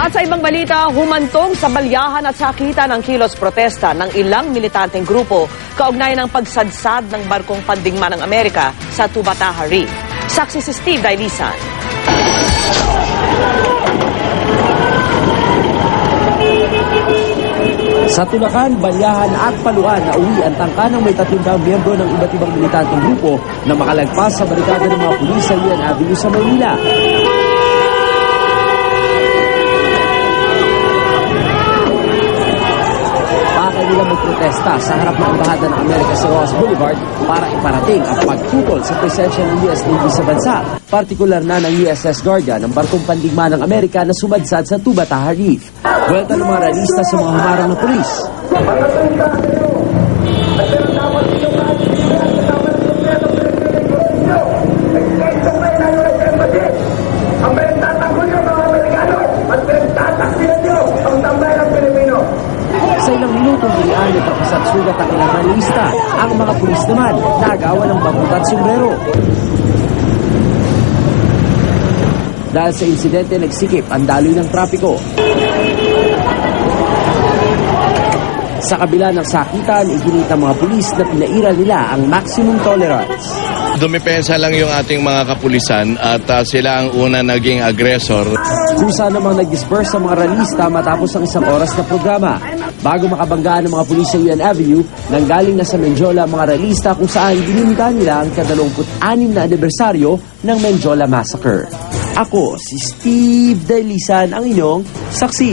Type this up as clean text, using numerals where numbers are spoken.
At sa ibang balita, humantong sa balyahan at sakitan ng kilos protesta ng ilang militanteng grupo kaugnay ng pagsadsad ng barkong pandigma ng Amerika sa Tubataha Reef. Saksi si Steve Dailisan. Sa Tulacan, Balyahan at Paluan, nauwi ang tangka ng may 300 miyembro ng iba't ibang militanteng grupo na makalagpas sa barikada ng mga pulis sa Ian Avenue sa Maynila. Pakay nila magprotesta sa harap ng Embahada ng Amerika sa Ross Boulevard para iparating ang pagtutol sa presensya ng US Navy sa bansa, partikular na ng USS Guardian, ang barkong pandigma ng Amerika na sumadsad sa Tubataha Reef. Buwelta ng mga realista sa mga humarang na pulis. Sa ilang minutong bilian at tapos sugat ang ilang realista, ang mga pulis naman nagawa ng bakut at sombrero. Dahil sa insidente, nagsikip ang daloy ng trapiko. Sa kabila ng sakitan, iginit ng mga pulis na pinairal nila ang maximum tolerance. Dumipensa lang yung ating mga kapulisan at sila ang una naging agresor. Kusa namang nag-disperse ang mga realista matapos ang isang oras na programa. Bago makabanggaan ng mga pulis sa Ian Avenue, nanggaling na sa Menjola ang mga realista kung saan dinimita nila ang ka-26 na anibersaryo ng Menjola Massacre. Ako, si Steve Dailisan, ang inyong saksi.